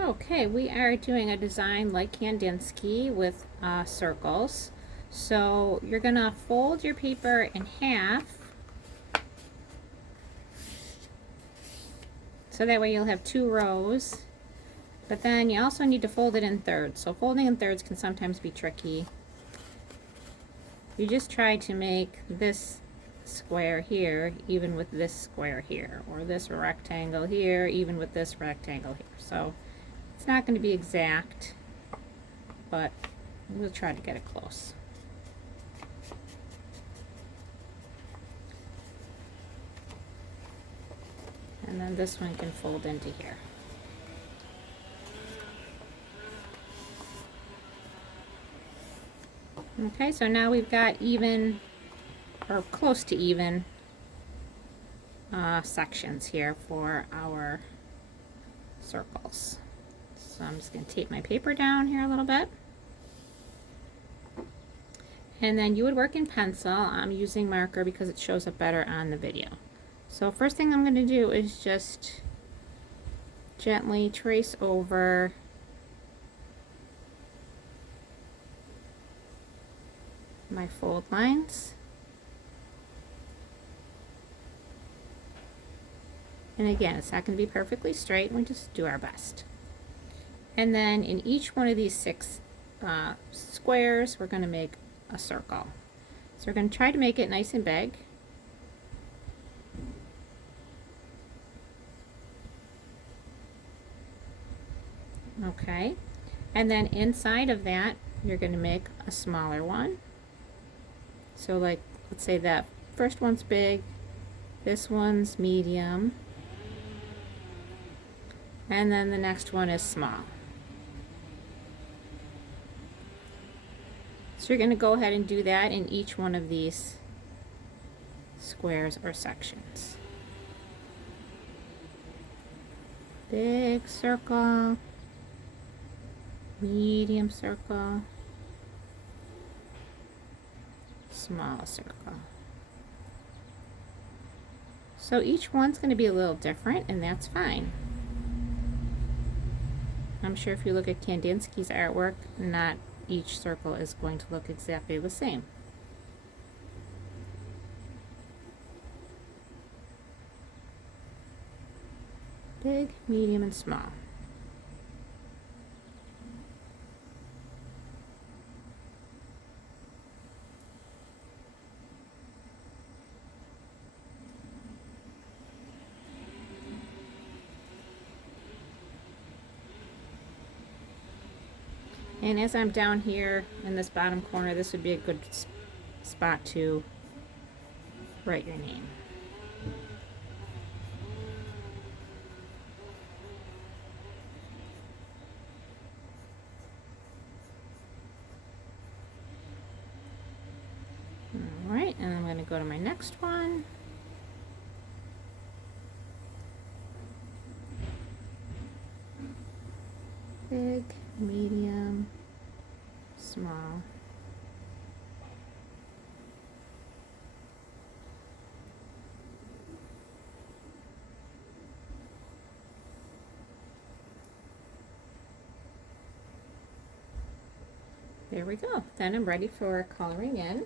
Okay, we are doing a design like Kandinsky with circles. So you're gonna fold your paper in half, so that way you'll have 2 rows, but then you also need to fold it in thirds. So folding in thirds can sometimes be tricky. You just try to make this square here even with this square here, or this rectangle here even with this rectangle here. So it's not going to be exact, but we'll try to get it close. And then this one can fold into here. Okay, so now we've got even, or close to even, sections here for our circles. So I'm just going to tape my paper down here a little bit. And then you would work in pencil. I'm using marker because it shows up better on the video. So first thing I'm going to do is just gently trace over my fold lines. And again, it's not going to be perfectly straight. We just do our best. And then in each one of these 6 squares, we're going to make a circle. So we're going to try to make it nice and big. Okay. And then inside of that, you're going to make a smaller one. So like, let's say that first one's big, this one's medium, and then the next one is small. So you're going to go ahead and do that in each one of these squares or sections. Big circle, medium circle, small circle. So each one's going to be a little different, and that's fine. I'm sure if you look at Kandinsky's artwork, not each circle is going to look exactly the same. Big, medium, and small. And as I'm down here in this bottom corner, this would be a good spot to write your name. Alright, and I'm going to go to my next one. Big, medium, small. There we go. Then I'm ready for coloring in.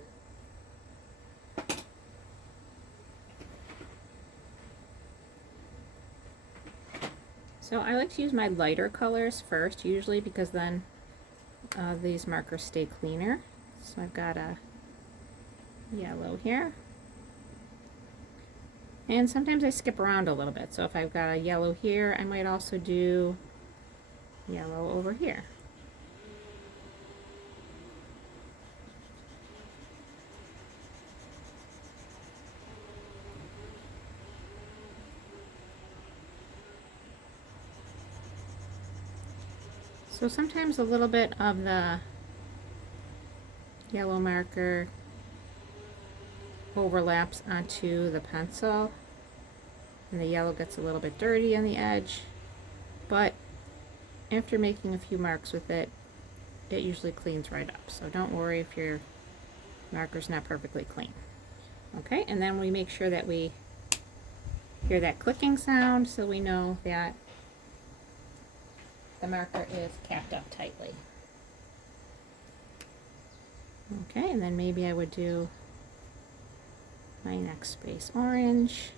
So I like to use my lighter colors first, usually, because then these markers stay cleaner. So I've got a yellow here. And sometimes I skip around a little bit. So if I've got a yellow here, I might also do yellow over here. So sometimes a little bit of the yellow marker overlaps onto the pencil, and the yellow gets a little bit dirty on the edge, but after making a few marks with it, it usually cleans right up. So don't worry if your marker's not perfectly clean. Okay, and then we make sure that we hear that clicking sound so we know that the marker is capped up tightly. Okay, and then maybe I would do my next space orange.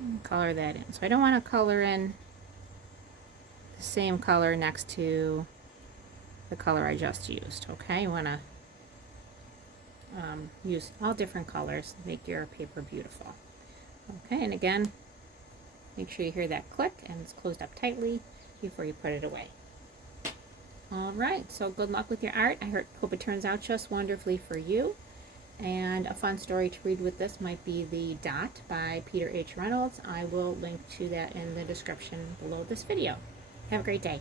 And color that in. So I don't want to color in the same color next to the color I just used. Okay, you want to use all different colors to make your paper beautiful. Okay, and again, make sure you hear that click and it's closed up tightly before you put it away. All right, so good luck with your art. I hope it turns out just wonderfully for you. And a fun story to read with this might be The Dot by Peter H. Reynolds. I will link to that in the description below this video. Have a great day.